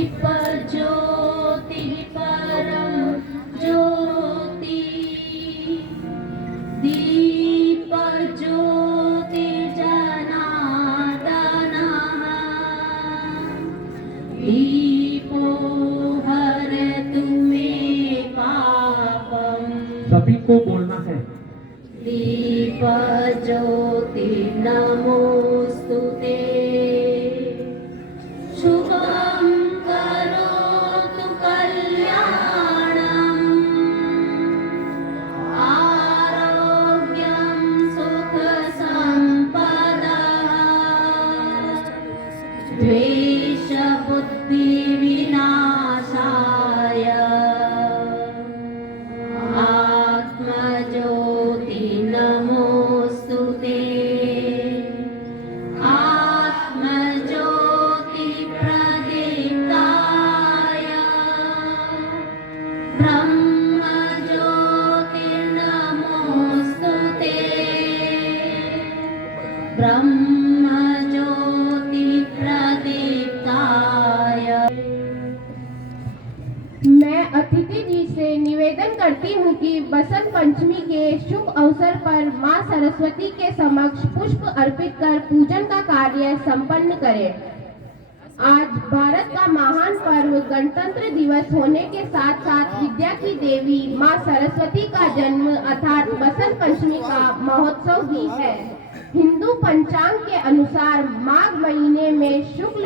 ज्योति परम ज्योति दीप ज्योति जनार्दनः दीपो हरतु मे पापम। सभी को बोलना है। दीप ज्योति नमोस्तुते शुभं करोतु कल्याणम् आरोग्यं सुख संपदः द्वेष बुद्धि विनाशाय आत्मज्योति नमोस्तुते आत्मज्योति प्रदीप्ताय ब्रह्मज्योति नमोस्तुते ब्रह्मज्योति प्रदीप्ताय। मैं अतिथि जी से निवेदन करती हूँ कि बसंत पंचमी के शुभ अवसर पर मां सरस्वती के समक्ष पुष्प अर्पित कर पूजन का कार्य संपन्न करें। आज भारत का महान पर्व गणतंत्र दिवस होने के साथ साथ विद्या की देवी मां सरस्वती का जन्म अर्थात बसंत पंचमी का महोत्सव भी है। हिंदू पंचांग के अनुसार माघ महीने में शुक्ल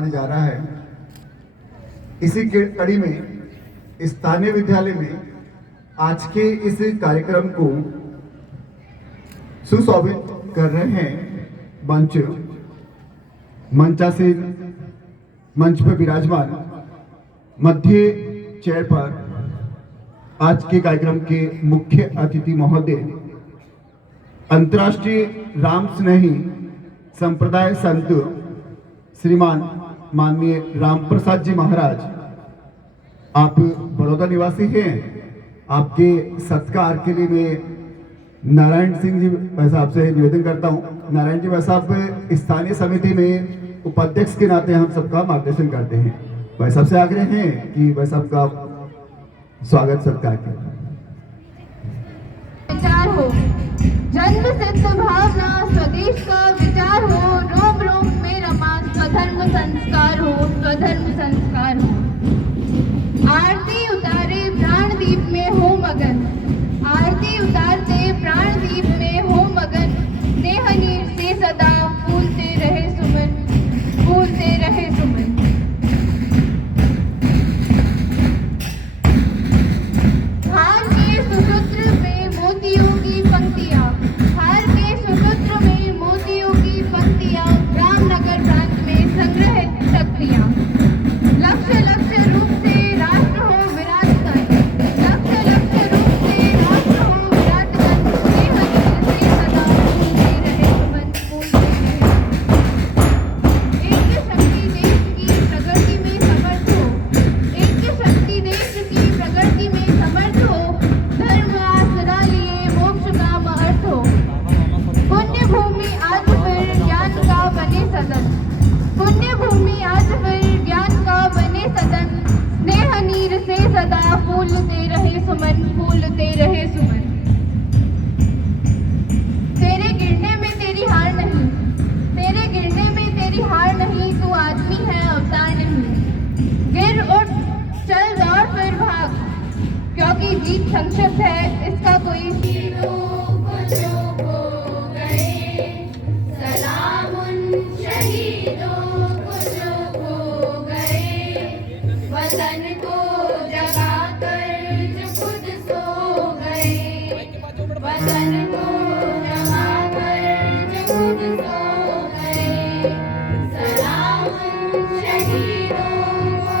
मनाने जा रहा है। इसी कड़ी में स्थानीय विद्यालय में आज के इस कार्यक्रम को सुशोभित कर रहे हैं मंचासीन मंच पर विराजमान मध्य चेयर पर आज के कार्यक्रम के मुख्य अतिथि महोदय अंतर्राष्ट्रीय राम स्नेही संप्रदाय संत श्रीमान माननीय राम प्रसाद जी महाराज। आप बड़ौदा निवासी हैं। आपके सत्कार के लिए मैं नारायण सिंह जी भाई साहब से निवेदन करता हूं। नारायण जी भाई साहब स्थानीय समिति में उपाध्यक्ष के नाते हम सबका मार्गदर्शन करते हैं। भाई साहब से आग्रह है कि भाई साहब का स्वागत सत्कार करें। विचार हो, जन्म सिद्ध भावना स्वदेश का विचार हो, रोम रोम में रमा स्वधर्म संस्कार हो, स्वधर्म संस्कार हो। आरती उतारे प्राणदीप में हो मगन, आरती उतारते प्राणदीप में हो मगन, नेह नीर से सदा फूलते रहे सुमन, फूलते रहे सुमन। हार के सुसूत्र में मोतियों की पंक्तियां, हार के सुसूत्र में मोतियों की पंक्तियां, रामनगर प्रांत में संग्रहित शक्तियां। लक्ष्य लक्ष्य रूप से राष्ट्र हो विराजमान, लक्ष्य लक्ष्य रूप से राष्ट्र हो विराजमान, स्नेह नीर से सदा फूलते रहे सुमन, फूलते रहे। एक शक्ति देश की प्रगति में समर्थ हो, एक शक्ति देश की प्रगति में समर्थ हो, धर्म आसरा लिए मोक्ष का अर्थ हो। पुण्य भूमि आज फिर ज्ञान का बने सदन, पुण्य भूमि आज फिर ज्ञान का बने सदन, स्नेह नीर से सदा फूलते रहे सुमन, फूलते रहे सुमन। तेरे गिरने में तेरी हार नहीं, तेरे गिरने में तेरी हार नहीं, तू आदमी है अवतार नहीं। गिर उठ चल दौड़ फिर भाग, क्योंकि जीत संक्षिप्त है, इसका कोई सलाम उन शहीदों को जो खो गए, वतन को जगा कर जो खुद सो गए, वतन को जगा कर जो खुद सो गए। सलाम उन शहीदों को।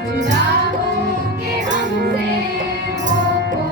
जुदा हो के हमसे वो खो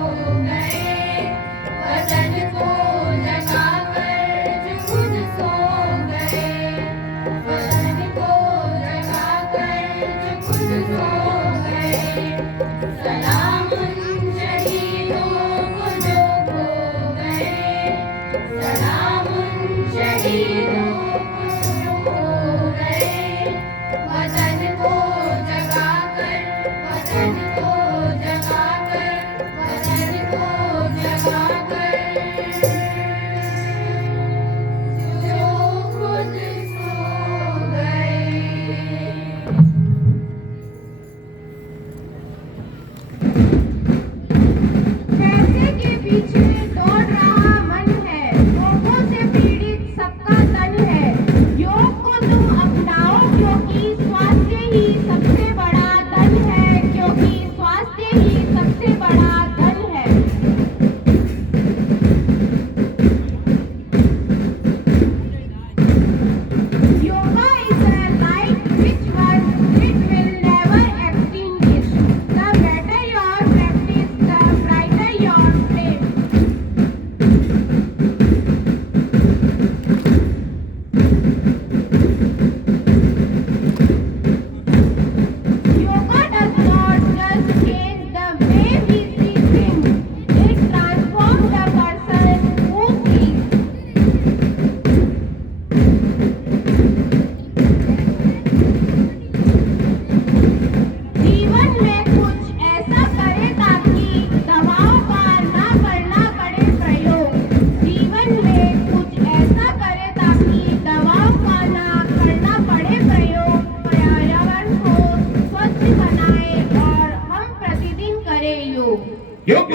करे योग। योग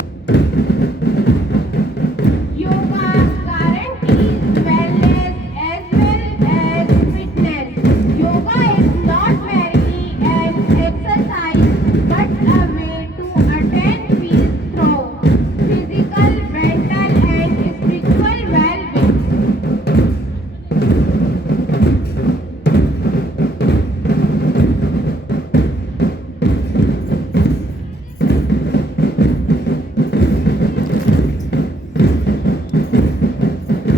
Yoga guarantees wellness as well as fitness. Yoga is not merely an exercise but a way to attain peace through physical, mental and spiritual well-being.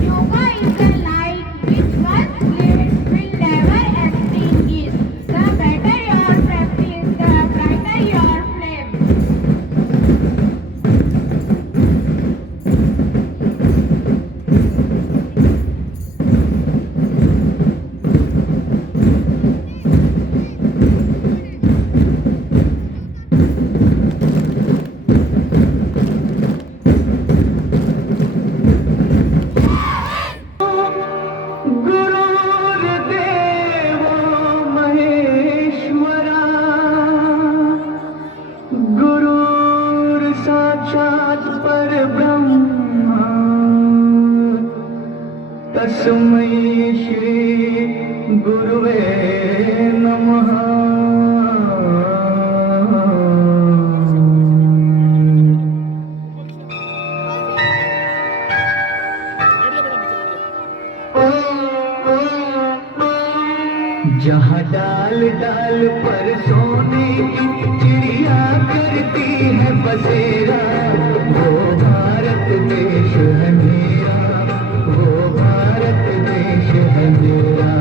Yoga is a light which once lit will never extinguish. The better your practice, the brighter your flame. गुरुर्देवो महेश्वरा गुरुर्साक्षात् परब्रह्मा तस्मै श्री गुरुवे नमः। जहाँ डाल डाल पर सोने की चिड़िया करती है बसेरा, वो भारत देश है मेरा, वो भारत देश है मेरा।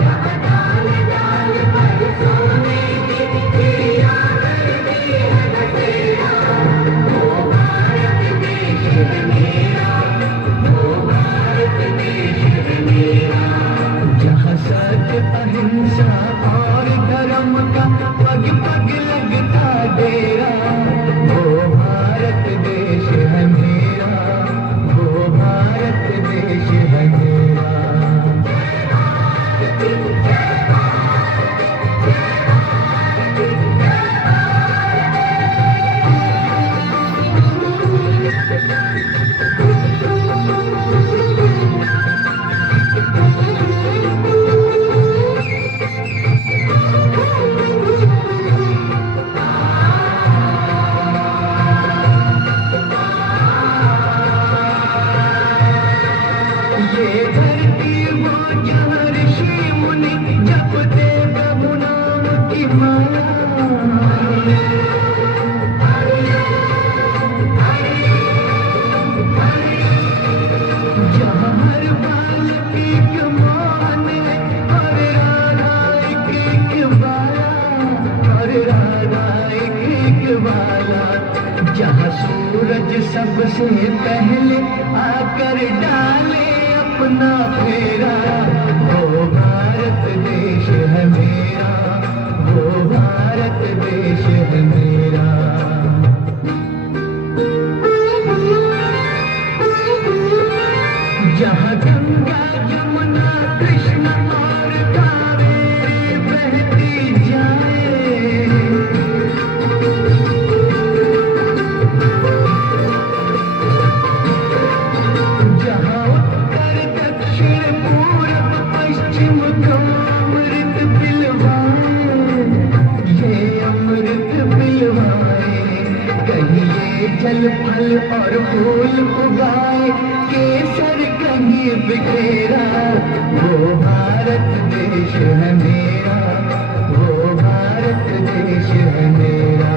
जहाँ डाल डाल पर सोने की चिड़िया करती है बसेरा, वो भारत देश है मेरा, वो भारत देश है मेरा। जहाँ सत्य अहिंसा और धर्म का पग पग लगता डेरा, वो भारत देश है मेरा, वो भारत देश है मेरा। ये धरती वो जहाँ ऋषि मुनि जपते प्रभु नाम की माला। जहाँ हर बालक एक मोहन है और राधा एक बाला, और राधा एक बाला। जहाँ सूरज सबसे पहले आकर डाले अपना फेरा, वो भारत देश है मेरा, वो भारत देश है मेरा। जहाँ गंगा यमुना कृष्ण और कावेरी बहती जाए, जहाँ उत्तर दक्षिण पूरब पश्चिम को अमृत पिलवाए, ये अमृत पिलवाए। कहीं ये जल फल और फूल उगाए, केसर कहीं बिखेरा, वो भारत देश है मेरा, वो भारत देश है मेरा।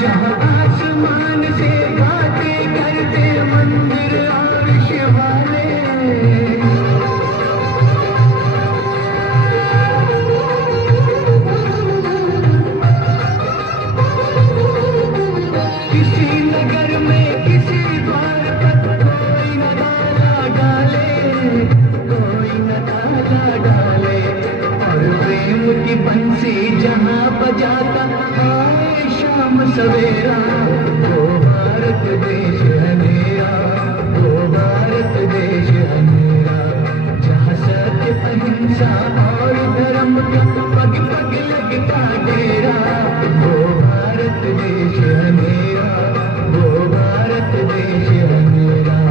जहाँ आसमान से बातें करते मंदिर और शिवालय, बंसी जहाँ बजाता आए शाम सवेरा, वो भारत देश है मेरा, वो भारत देश है मेरा, जहाँ सत्य अहिंसा और धर्म का पग पग लगता डेरा, वो भारत देश है मेरा, वो भारत देश है मेरा।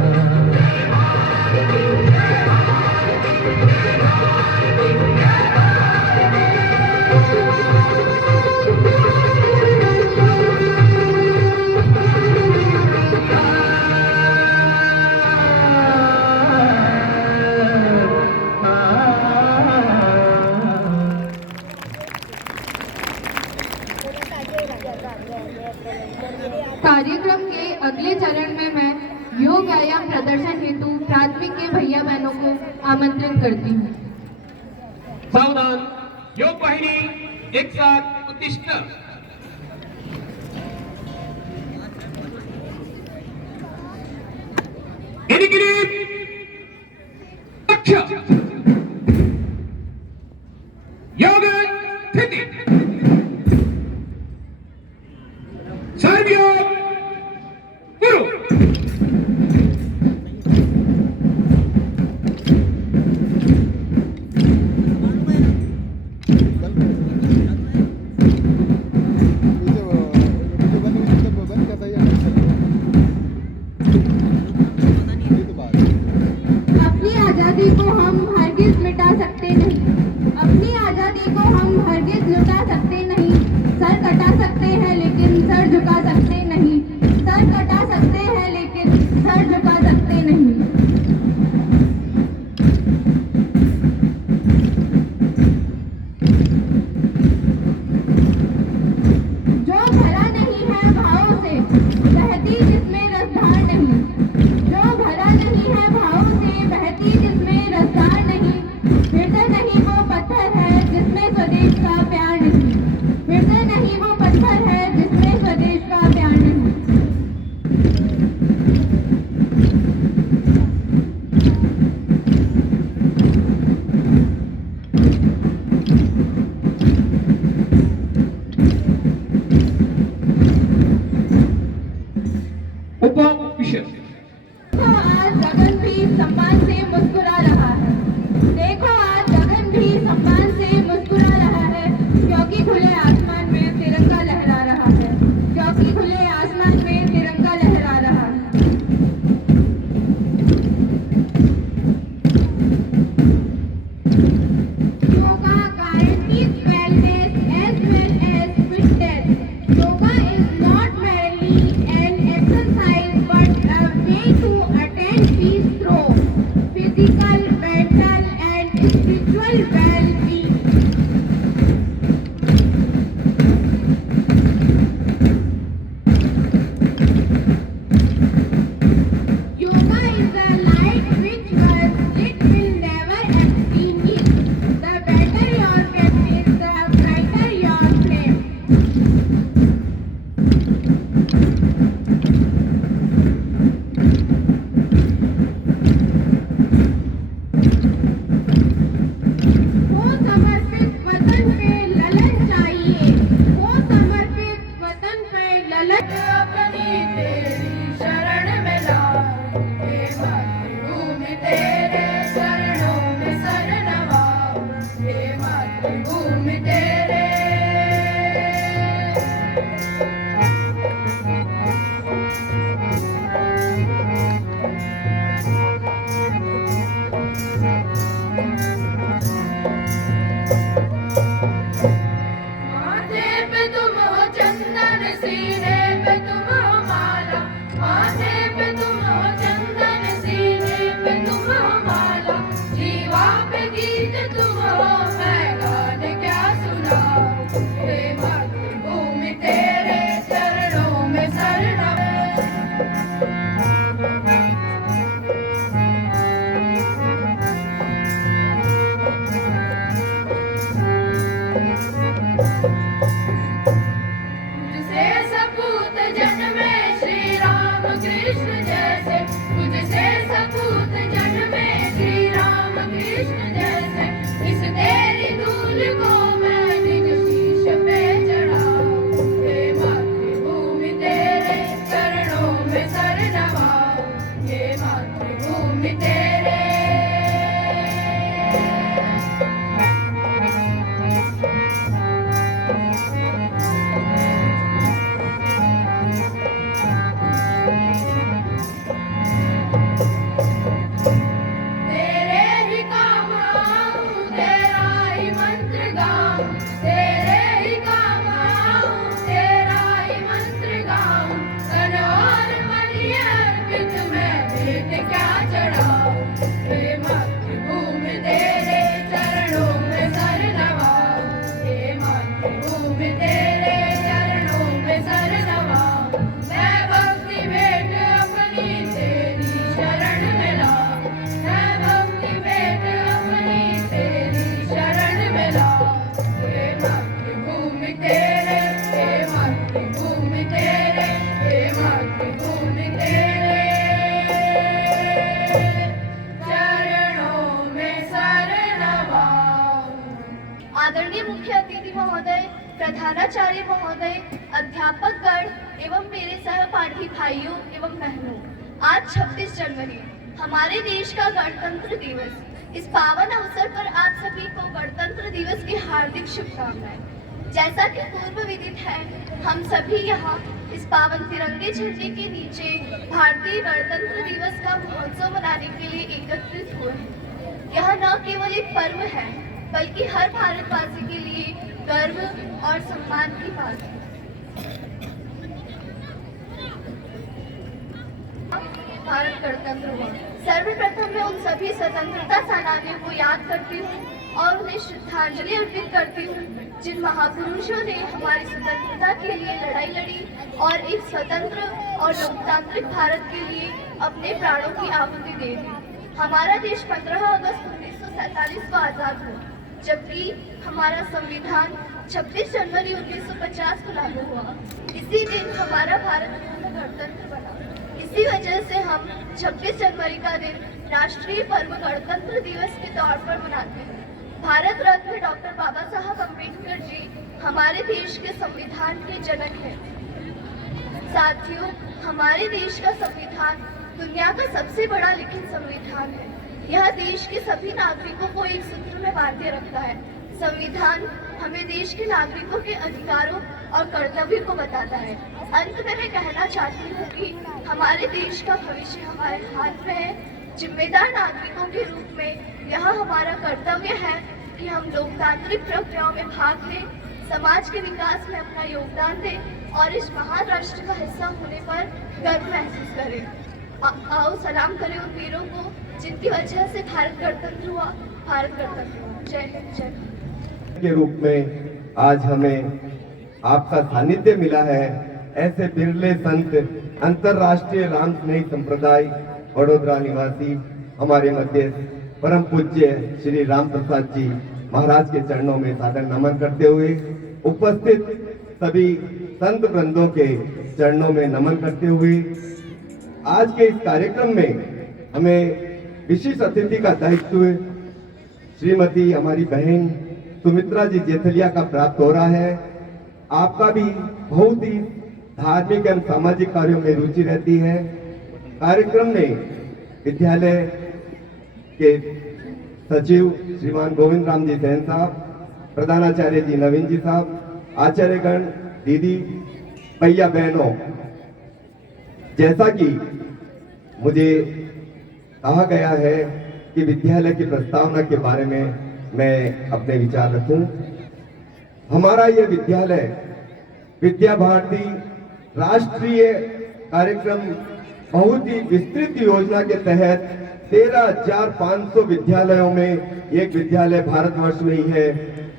कार्यक्रम के अगले चरण में मैं योग व्यायाम प्रदर्शन हेतु प्राथमिक के भैया बहनों को आमंत्रित करती हूँ। सावधान, योग वाहिनी एक साथ उत्तिष्ठ। लक्ष्य योग स्थिति सर्वयोग गुरु। अपनी आजादी को हम हरगिज मिटा सकते नहीं, अपनी आजादी को हम हरगिज लुटा सकते नहीं। सर कटा सकते हैं लेकिन सर झुका सकते नहीं, सर कटा सकते हैं लेकिन सर झुका सकते नहीं। जो भरा नहीं है भावों से, बहती जिसमें रसधार नहीं। जो भरा नहीं है भावों से, बहती जिसमें रसधार नहीं। हृदय नहीं वो पत्थर है जिसमें स्वदेश का प्यार नहीं। हृदय नहीं वो पत्थर है जिसमें स्वदेश का प्यार नहीं। उप विषय देखो आज गगन भी सम्मान से मुस्कुरा रहा है। देखो आज गगन भी सम्मान से मुस्कुरा रहा है, क्योंकि खुले आसमान में तिरंगा लहरा रहा है, क्योंकि खुले आसमान में तिरंगा लहरा रहा है। Yoga guarantees wellness as well as fitness. Yoga is not merely an exercise but a way to attain peace through physical, mental and spiritual well-being. महोदय, प्रधानाचार्य महोदय, अध्यापकगण एवं मेरे सहपाठी भाइयों एवं बहनों, आज 26 जनवरी हमारे देश का गणतंत्र दिवस। इस पावन अवसर पर आप सभी को गणतंत्र दिवस की हार्दिक शुभकामनाएं। जैसा कि पूर्व विदित है, हम सभी यहाँ इस पावन तिरंगे झंडे के नीचे भारतीय गणतंत्र दिवस का महोत्सव मनाने के लिए एकत्रित हुए हैं। यह न केवल एक पर्व है, बल्कि हर भारतवासी के लिए गर्व और सम्मान की बात है। भारत गणतंत्र हुआ। सर्वप्रथम मैं उन सभी स्वतंत्रता सेनानियों को याद करती हूँ और उन्हें श्रद्धांजलि अर्पित करती हूँ, जिन महापुरुषों ने हमारी स्वतंत्रता के लिए लड़ाई लड़ी और एक स्वतंत्र और लोकतांत्रिक भारत के लिए अपने प्राणों की आहुति दे दी। हमारा देश 15 अगस्त 1947 को आजाद हुआ, जबकि हमारा संविधान 26 जनवरी 1950 को लागू हुआ। इसी दिन हमारा भारत पूर्ण गणतंत्र बना। इसी वजह से हम 26 जनवरी का दिन राष्ट्रीय पर्व गणतंत्र दिवस के तौर पर मनाते हैं। भारत रत्न डॉक्टर बाबा साहब अम्बेडकर जी हमारे देश के संविधान के जनक हैं। साथियों, हमारे देश का संविधान दुनिया का सबसे बड़ा लिखित संविधान है। यह देश के सभी नागरिकों को एक सूत्र में बांधे रखता है। संविधान हमें देश के नागरिकों के अधिकारों और कर्तव्यों को बताता है। अंत में मैं कहना चाहती हूँ कि हमारे देश का भविष्य हमारे हाथ में है। जिम्मेदार नागरिकों के रूप में यह हमारा कर्तव्य है कि हम लोकतांत्रिक प्रक्रियाओं में भाग लें, समाज के विकास में अपना योगदान दें और इस महान राष्ट्र का हिस्सा होने पर गर्व महसूस करें। आओ सलाम करें उन वीरों को जिनकी वजह से भारत गणतंत्र हुआ। भारत गणतंत्र हुआ। जय हिंद, जय भारत। के रूप में आज हमें आपका सानिध्य मिला है। ऐसे बिरले संत, अंतरराष्ट्रीय राम स्नेही संप्रदाय वडोदरा निवासी हमारे मध्य परम पूज्य श्री राम प्रसाद जी महाराज के चरणों में सादर नमन करते हुए उपस्थित सभी संत वृंदों के चरणों में नमन करते हुए आज के इस कार्यक्रम में हमें विशेष अतिथि का दायित्व श्रीमती हमारी बहन सुमित्रा जी जेथलिया का प्राप्त हो रहा है। आपका भी बहुत ही धार्मिक एवं सामाजिक कार्यों में रुचि रहती है। कार्यक्रम में विद्यालय के सचिव श्रीमान गोविंद राम जी सैन साहब, प्रधानाचार्य जी नवीन जी साहब, आचार्यगण, दीदी, भैया बहनों, जैसा कि मुझे कहा गया है कि विद्यालय की प्रस्तावना के बारे में मैं अपने विचार रखूं। हमारा ये विद्यालय विद्या भारती राष्ट्रीय कार्यक्रम बहुत ही विस्तृत योजना के तहत 13,500 विद्यालयों में एक विद्यालय भारतवर्ष में ही है,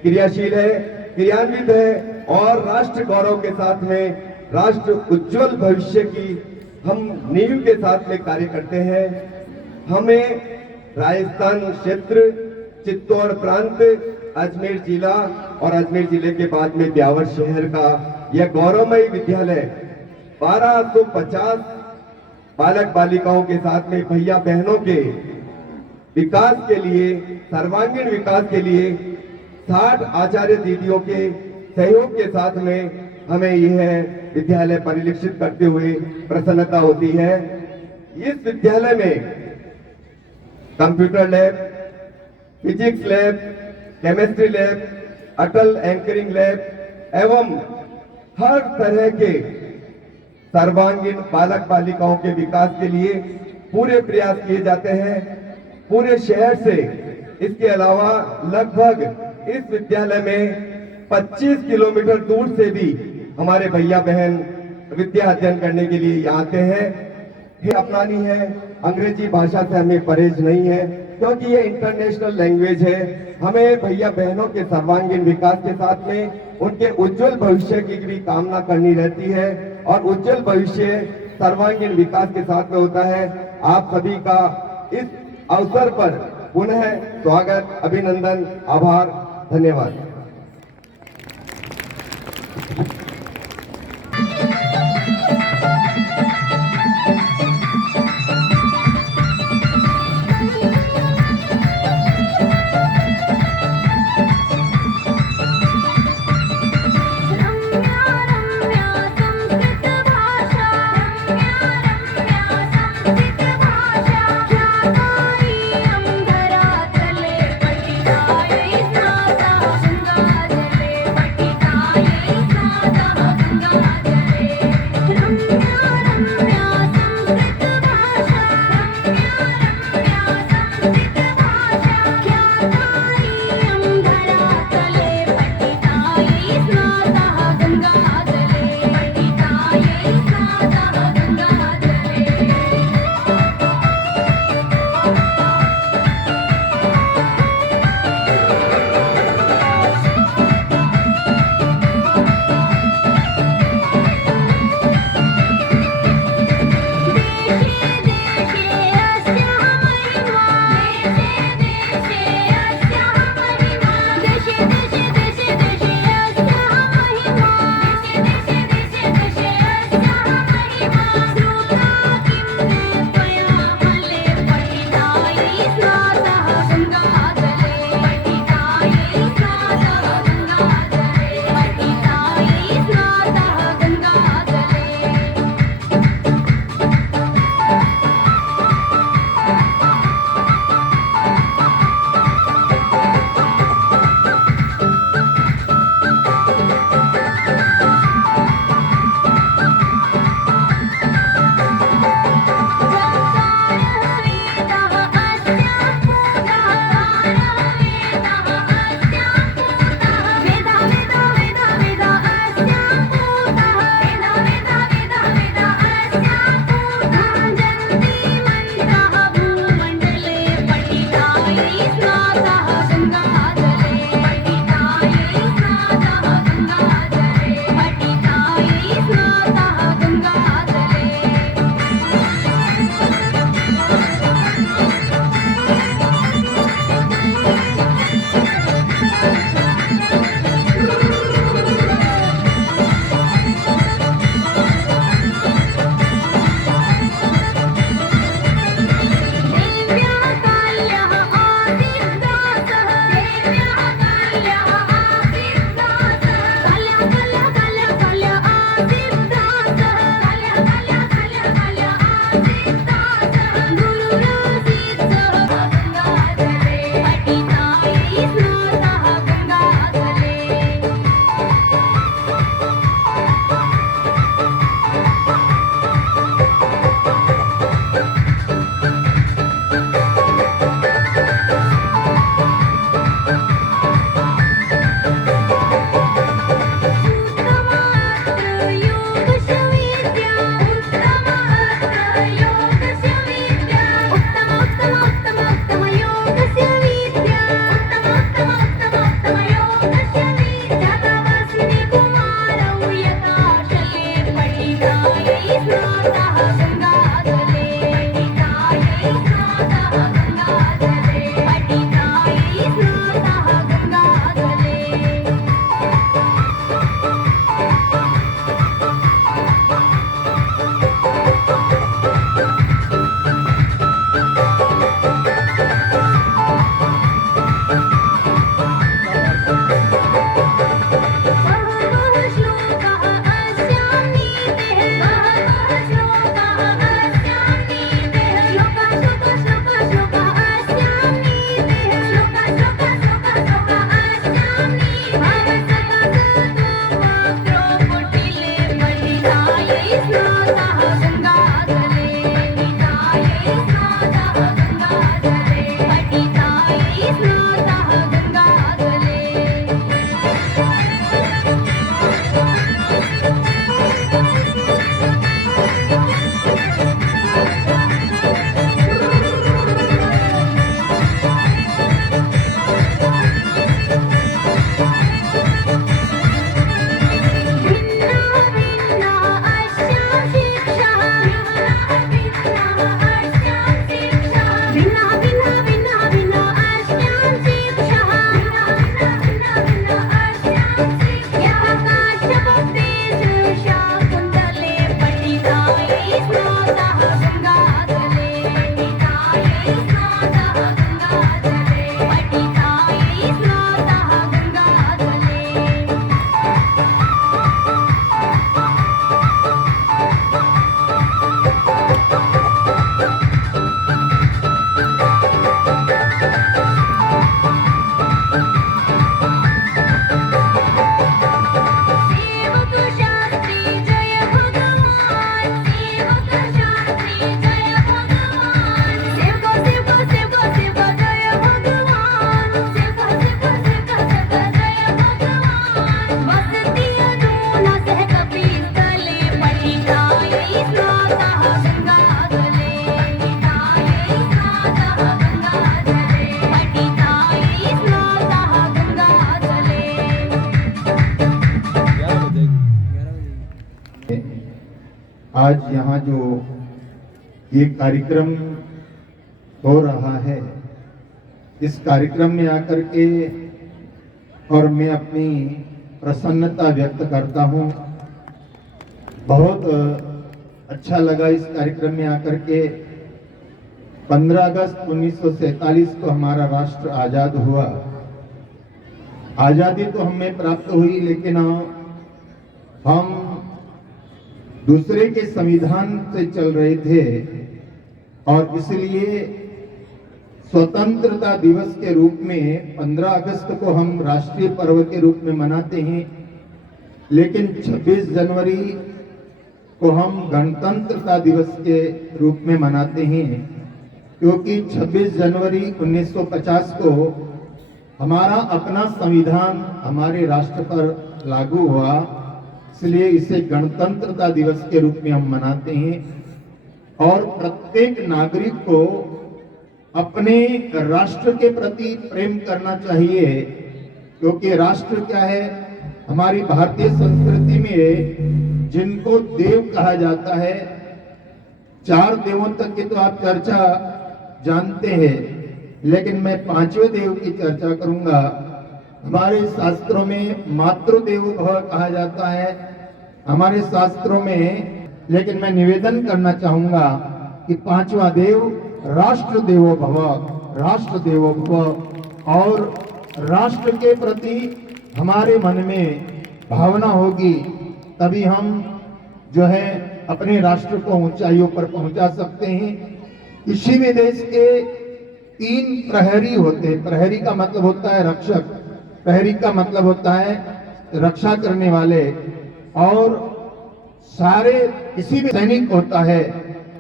क्रियाशील है, क्रियान्वित है और राष्ट्र गौरव के साथ में राष्ट्र उज्जवल भविष्य की हम नींव के साथ में कार्य करते हैं। हमें राजस्थान क्षेत्र, चित्तौड़ प्रांत, अजमेर जिला और अजमेर जिले के बाद में ब्यावर शहर का यह गौरवमयी विद्यालय 1250 बालक बालिकाओं के साथ में भैया बहनों के विकास के लिए, सर्वांगीण विकास के लिए 60 आचार्य दीदियों के सहयोग के साथ में हमें यह विद्यालय परिलक्षित करते हुए प्रसन्नता होती है। इस विद्यालय में computer lab, physics lab, chemistry lab, Atal tinkering lab एवं हर तरह के सर्वांगीण बालक बालिकाओं के विकास के लिए पूरे प्रयास किए जाते हैं पूरे शहर से। इसके अलावा लगभग इस विद्यालय में 25 किलोमीटर दूर से भी हमारे भैया बहन विद्या अध्ययन करने के लिए यहाँ आते हैं। ये अपनानी है, अंग्रेजी भाषा से हमें परहेज नहीं है क्योंकि ये इंटरनेशनल लैंग्वेज है। हमें भैया बहनों के सर्वांगीण विकास के साथ में उनके उज्जवल भविष्य की भी कामना करनी रहती है और उज्जवल भविष्य सर्वांगीण विकास के साथ में होता है। आप सभी का इस अवसर पर पुनः स्वागत, अभिनंदन, आभार, धन्यवाद। आज यहाँ जो ये कार्यक्रम हो रहा है, इस कार्यक्रम में आकर के और मैं अपनी प्रसन्नता व्यक्त करता हूँ। बहुत अच्छा लगा इस कार्यक्रम में आकर के। 15 अगस्त 1947 को हमारा राष्ट्र आज़ाद हुआ। आज़ादी तो हमें प्राप्त हुई, लेकिन हम दूसरे के संविधान से चल रहे थे और इसलिए स्वतंत्रता दिवस के रूप में 15 अगस्त को हम राष्ट्रीय पर्व के रूप में मनाते हैं, लेकिन 26 जनवरी को हम गणतंत्रता दिवस के रूप में मनाते हैं, क्योंकि 26 जनवरी 1950 को हमारा अपना संविधान हमारे राष्ट्र पर लागू हुआ, इसलिए इसे गणतंत्रता दिवस के रूप में हम मनाते हैं। और प्रत्येक नागरिक को अपने राष्ट्र के प्रति प्रेम करना चाहिए, क्योंकि राष्ट्र क्या है, हमारी भारतीय संस्कृति में जिनको देव कहा जाता है, 4 देवों तक की तो आप चर्चा जानते हैं, लेकिन मैं 5वें देव की चर्चा करूंगा। हमारे शास्त्रों में मातृदेवो भव कहा जाता है हमारे शास्त्रों में, लेकिन मैं निवेदन करना चाहूंगा कि 5वां देव राष्ट्र देवो भव, राष्ट्र देवो भव। और राष्ट्र के प्रति हमारे मन में भावना होगी, तभी हम जो है अपने राष्ट्र को ऊंचाइयों पर पहुंचा सकते हैं। किसी भी देश के 3 प्रहरी होते हैं। प्रहरी का मतलब होता है रक्षक, प्रहरी का मतलब होता है रक्षा करने वाले, और सारे किसी भी सैनिक होता है,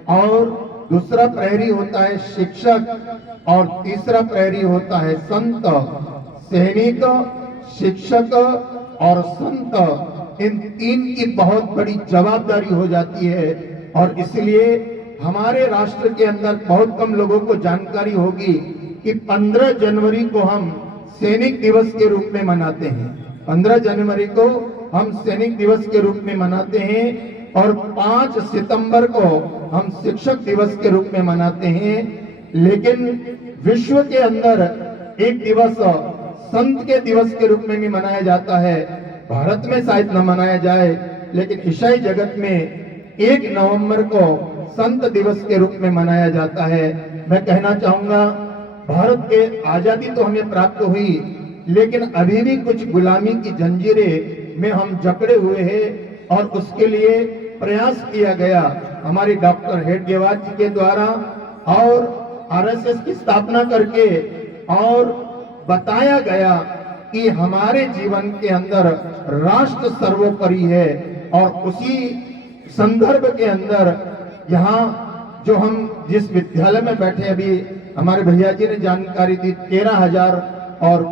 और दूसरा प्रहरी होता है शिक्षक, और तीसरा प्रहरी होता है संत। सैनिक, शिक्षक और संत, इन 3 की बहुत बड़ी जवाबदारी हो जाती है। और इसलिए हमारे राष्ट्र के अंदर बहुत कम लोगों को जानकारी होगी कि 15 जनवरी को हम सैनिक दिवस के रूप में मनाते हैं। 15 जनवरी को हम सैनिक दिवस के रूप में मनाते हैं, और 5 सितंबर को हम शिक्षक दिवस के रूप में मनाते हैं। लेकिन विश्व के अंदर एक दिवस संत के दिवस के रूप में भी मनाया जाता है। भारत में शायद न मनाया जाए, लेकिन ईसाई जगत में 1 नवंबर को संत दिवस के रूप में मनाया जाता है। मैं कहना चाहूंगा, भारत के आजादी तो हमें प्राप्त हुई, लेकिन अभी भी कुछ गुलामी की जंजीरें में हम जकड़े हुए हैं, और उसके लिए प्रयास किया गया हमारे डॉक्टर हेडगेवार जी के द्वारा, और आरएसएस की स्थापना करके, और बताया गया कि हमारे जीवन के अंदर राष्ट्र सर्वोपरि है। और उसी संदर्भ के अंदर यहाँ जो हम जिस विद्यालय में बैठे, अभी हमारे भैया जी ने जानकारी दी, 13,000 और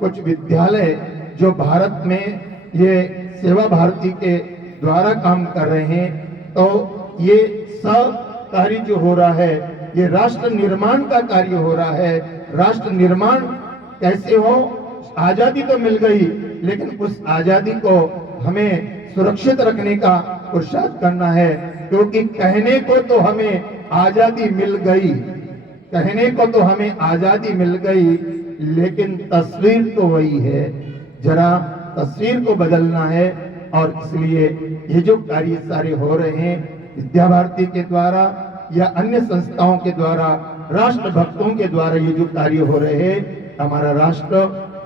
कुछ विद्यालय जो भारत में ये सेवा भारती के द्वारा काम कर रहे हैं। तो ये सब कार्य जो हो रहा है, ये राष्ट्र निर्माण का कार्य हो रहा है। राष्ट्र निर्माण कैसे हो? आजादी तो मिल गई, लेकिन उस आजादी को हमें सुरक्षित रखने का पुरुषार्थ करना है, क्योंकि कहने को तो हमें आजादी मिल गई, कहने को तो हमें आजादी मिल गई, लेकिन तस्वीर तो वही है। जरा तस्वीर को बदलना है। और इसलिए ये जो कार्य सारे हो रहे हैं विद्या भारती के द्वारा या अन्य संस्थाओं के द्वारा, राष्ट्र भक्तों के द्वारा, ये जो कार्य हो रहे हैं, हमारा राष्ट्र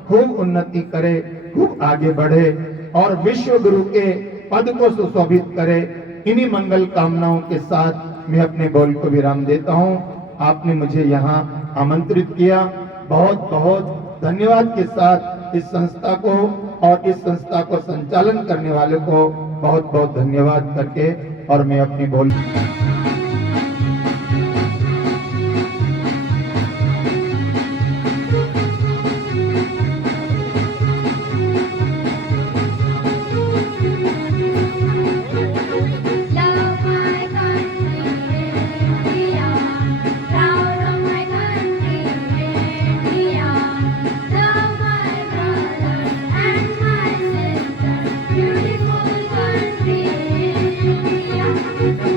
खूब उन्नति करे, खूब आगे बढ़े और विश्व गुरु के पद को सुशोभित करे। इन्हीं मंगल कामनाओं के साथ मैं अपने बोल को विराम देता हूं। आपने मुझे यहाँ आमंत्रित किया, बहुत बहुत धन्यवाद के साथ इस संस्था को और इस संस्था को संचालन करने वाले को बहुत बहुत धन्यवाद करके, और मैं अपनी बोल Beautiful country, India.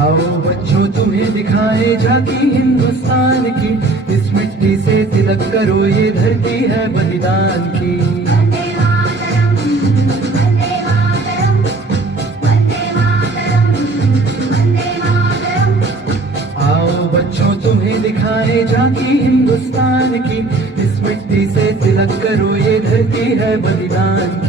आओ बच्चों तुम्हें दिखाए झांकी हिंदुस्तान की, इस मिट्टी से तिलक करो ये धरती है बलिदान की। आओ बच्चों तुम्हें दिखाए झांकी हिंदुस्तान की, इस मिट्टी से तिलक करो ये धरती है बलिदान की।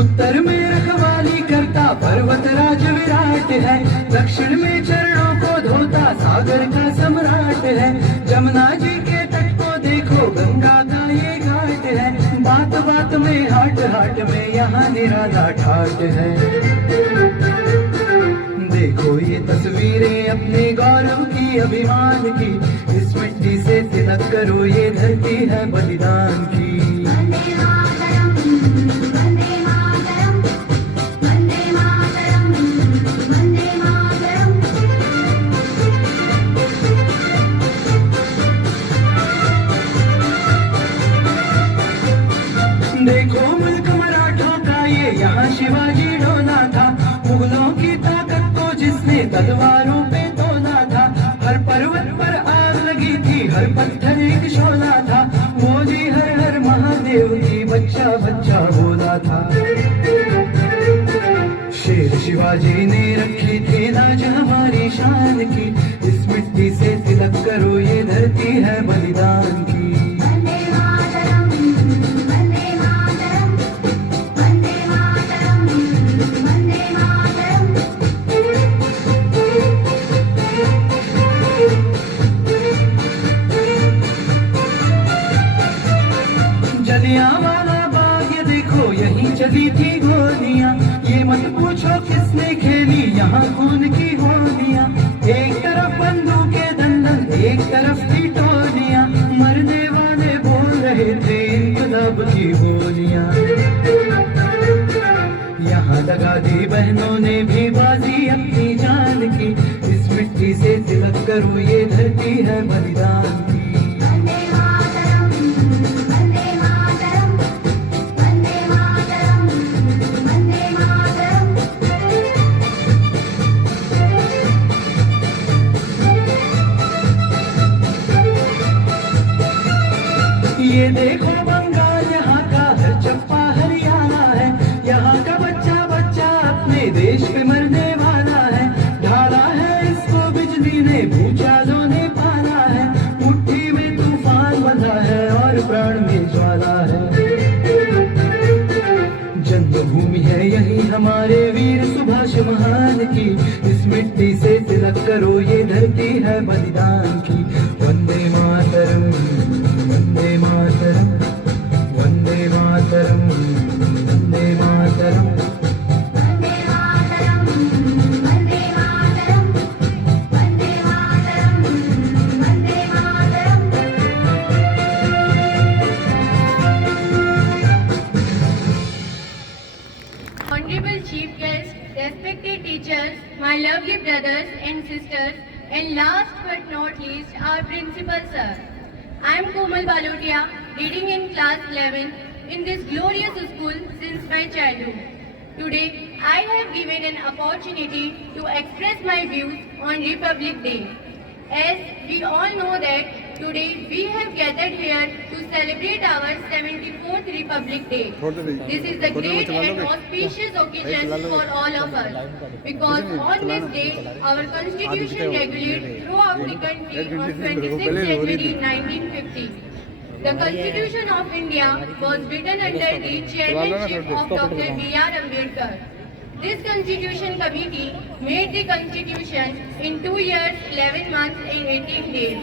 उत्तर में रखवाली करता पर्वत राज विराट है, दक्षिण में चरणों को धोता सागर का सम्राट है। जमुना जी के तट को देखो गंगा का ये घाट है, बात बात में हाट हाट में यहाँ निराला ठाट है। देखो ये तस्वीरें अपने गौरव की अभिमान की, इस मिट्टी से तिलक करो ये धरती है बलिदान की। देखो मुल्क मराठों का ये यहाँ शिवाजी डोला था, मुगलों की ताकत को जिसने तलवारों पे तोला था। हर पर्वत पर आग लगी थी, हर पत्थर एक शोला था, वो जी हर हर महादेव की बच्चा बच्चा बोला था। शेर शिवाजी ने रखी थी लाज हमारी शान की, इस मिट्टी से तिलक करो ये धरती है बलिदान की। जलियांवाला बाग ये देखो यहीं चली थी गोलियां, ये मत पूछो किसने खेली यहाँ खून की होलियां। एक तरफ बंदूकें दंडन एक तरफ थी टोलियां, मरने वाले बोल रहे थे इनकलाब की बोलियां। यहाँ लगा दी बहनों ने भी बाजी अपनी जान की, इस मिट्टी से तिलक करो ये धरती है बलिदान की। ये देखो बंगाल यहाँ का हर चप्पा हरियाणा है, यहाँ का बच्चा बच्चा अपने देश पे मरने वाला है। ढाला है इसको बिजली ने भूचालों ने पाला है, मुट्ठी में तूफान बंधा है और प्राण में ज्वाला है। जन्मभूमि है यही हमारे वीर सुभाष महान की, इस मिट्टी से तिलक करो ये धरती है बलिदान की। Vande Mataram Vande Mataram Vande Mataram Vande Mataram. Honorable Chief Guest, respected teachers, my lovely brothers and sisters, and last but not least, our Principal Sir. I am Komal Balotia, reading in class 11 in this glorious school since my childhood. Today, I have given an opportunity to express my views on Republic Day. As we all know that today we have gathered here to celebrate our 74th Republic Day. This is the great and auspicious occasion for all of us, because on this day our constitution regulates throughout the country on 26 January 1950. The Constitution of India was written under the chairmanship of Dr. B.R. Ambedkar. This Constitution Committee made the Constitution in 2 years, 11 months and 18 days.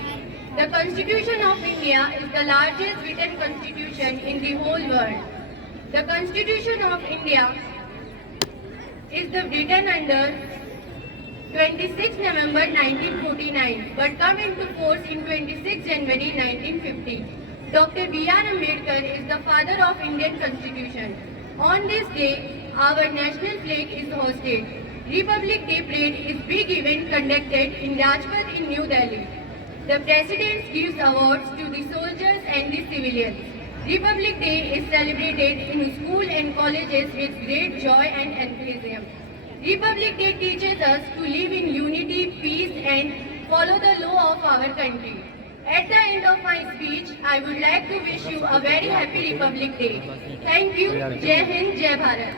The Constitution of India is the largest written constitution in the whole world. The Constitution of India is written under 26 November 1949 but come into force in 26 January 1950. Dr. B.R. Ambedkar is the father of Indian Constitution. On this day, our national flag is hoisted. Republic Day parade is big event conducted in Rajpath in New Delhi. The President gives awards to the soldiers and the civilians. Republic Day is celebrated in school and colleges with great joy and enthusiasm. Republic Day teaches us to live in unity, peace and follow the law of our country. At the end of my speech, I would like to wish you a very happy Republic Day. Thank you. Jai Hind, Jai Bharat.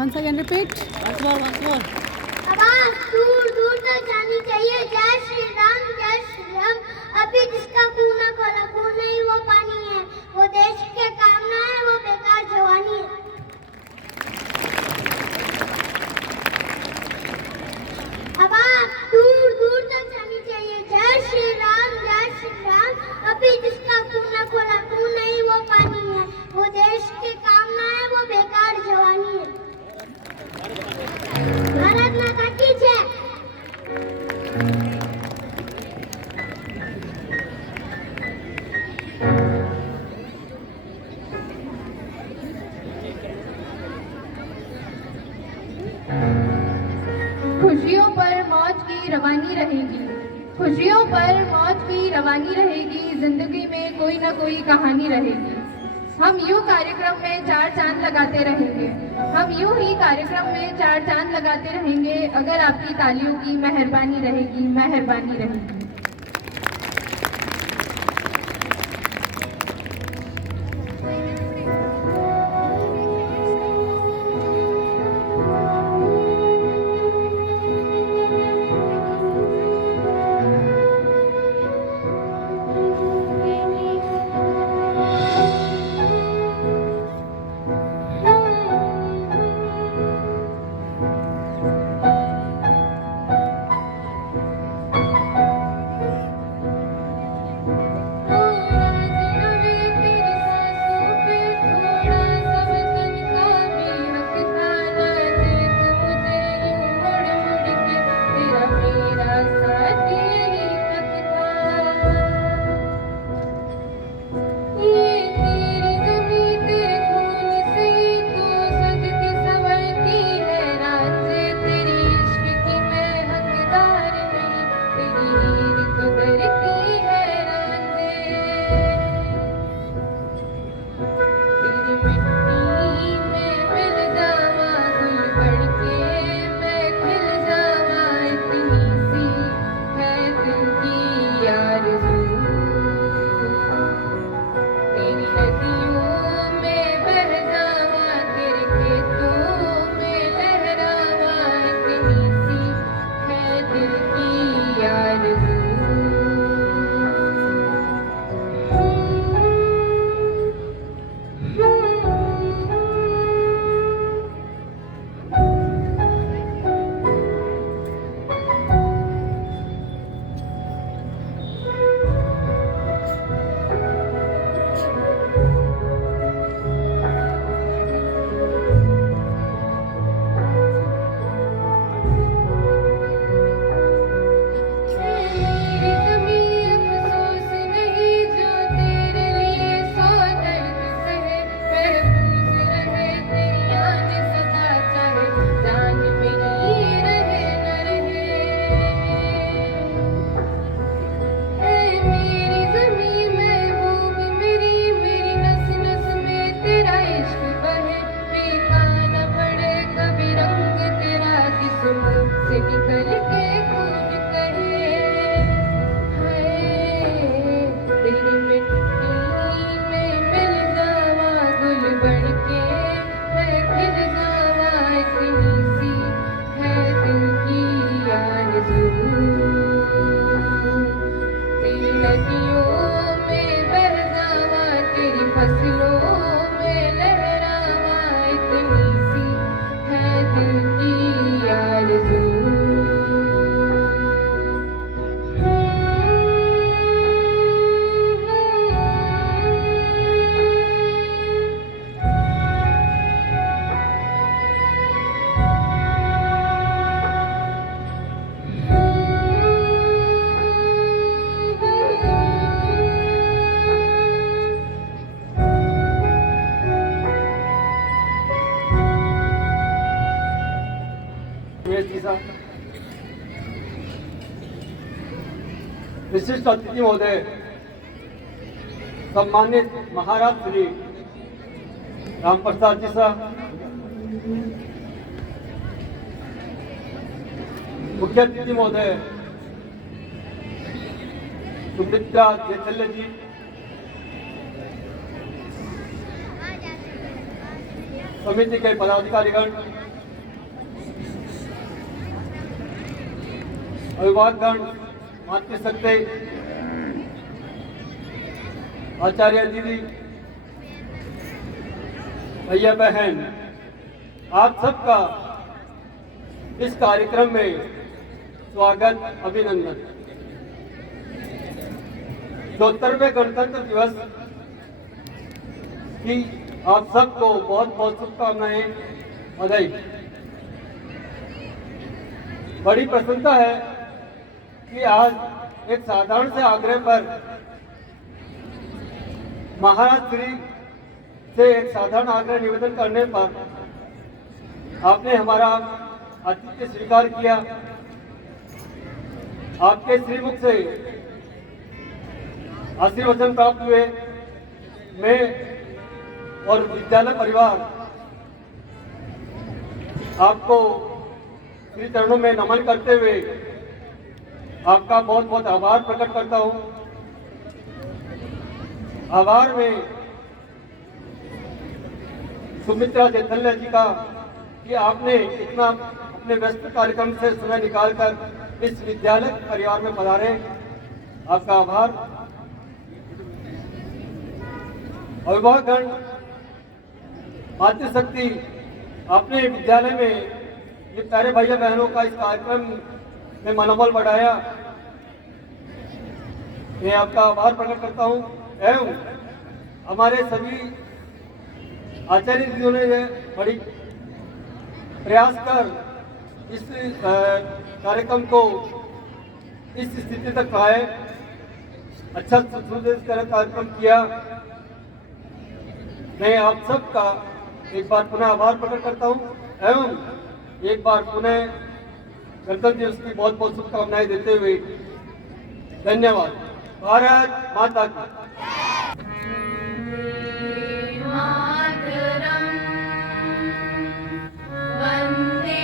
Once again repeat. Once more. आवाज दूर दूर तक जानी चाहिए। जय श्री राम, जय श्री राम। अभी जिसका खून न खोला, खून नहीं वो पानी है, वो देश के काम ना है, वो बेकार जवानी है। आवाज दूर दूर तक जानी चाहिए। जय श्री राम, जय श्री राम। अभी जिसका खून न खोला, खून नहीं वो पानी है, वो देश के काम ना है, वो बेकार जवानी है। भारत माता की जय। खुशियों पर मौज की रवानी रहेगी, खुशियों पर मौज की रवानी रहेगी, जिंदगी में कोई ना कोई कहानी रहेगी। हम यूं कार्यक्रम में 4 चांद लगाते रहेंगे, हम यूं ही कार्यक्रम में 4 चांद लगाते रहेंगे, अगर आपकी तालियों की मेहरबानी रहेगी, मेहरबानी रहेगी। मिश्रा, विशिष्ट अतिथि महोदय, सम्मानित महाराज श्री राम प्रसाद जी साहब, मुख्य अतिथि महोदय सुमित्रा जैतल्य जी, समिति के पदाधिकारीगण, अभिभावकगण, मातृशक्ति, आचार्य दीदी, भैया बहन, आप सबका इस कार्यक्रम में स्वागत, अभिनंदन। 74वें गणतंत्र दिवस की आप सबको बहुत बहुत शुभकामनाएं, बधाई। बड़ी प्रसन्नता है कि आज एक साधारण से आग्रह पर महाराज श्री से एक साधारण आग्रह निवेदन करने पर आपने हमारा आतिथ्य स्वीकार किया। आपके श्रीमुख से आशीर्वचन प्राप्त हुए। मैं और विद्यालय परिवार आपको श्री चरणों में नमन करते हुए आपका बहुत बहुत आभार प्रकट करता हूं। आभार में सुमित्रा जैतल्य जी का कि आपने इतना अपने व्यस्त कार्यक्रम से समय निकालकर इस विद्यालय परिवार में पधारे, आपका आभार। अभिभावकगण, मातृशक्ति, आपने विद्यालय में ये प्यारे भैया बहनों का इस कार्यक्रम में मनोबल बढ़ाया, मैं आपका आभार प्रकट करता हूँ। एवं हमारे सभी आचार्य दीदियों ने बड़ी प्रयास कर इस कार्यक्रम को इस स्थिति तक लाए, अच्छा सुदृढ़ कार्यक्रम किया। मैं आप सबका एक बार पुनः आभार प्रकट करता हूँ एवं एक बार पुनः गणतंत्र दिवस की बहुत बहुत शुभकामनाएं देते हुए धन्यवाद। भारत माता की। वन्दे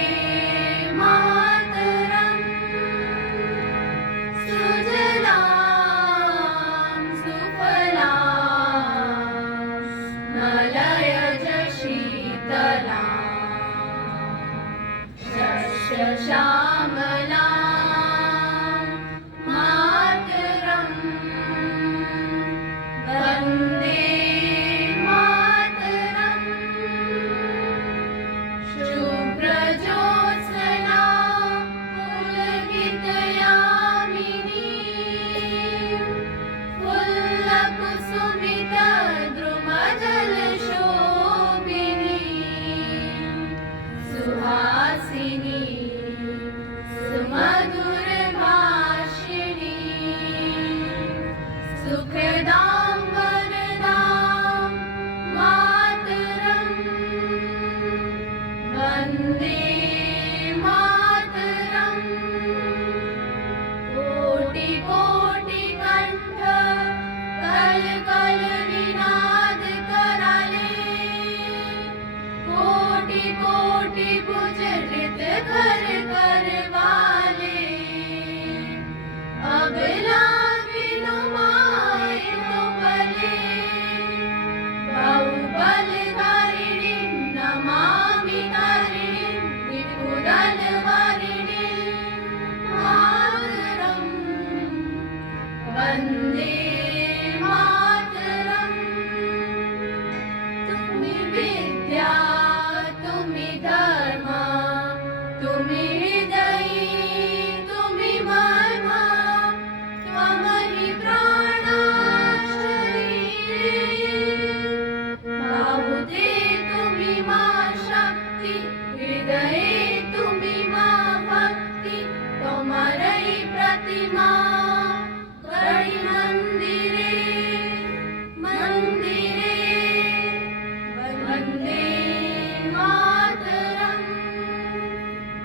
मातरम्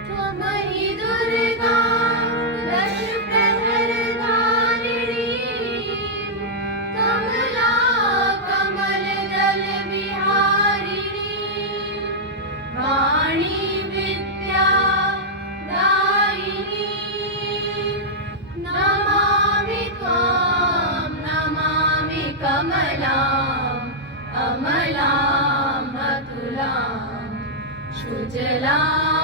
त्वमहि सुजलां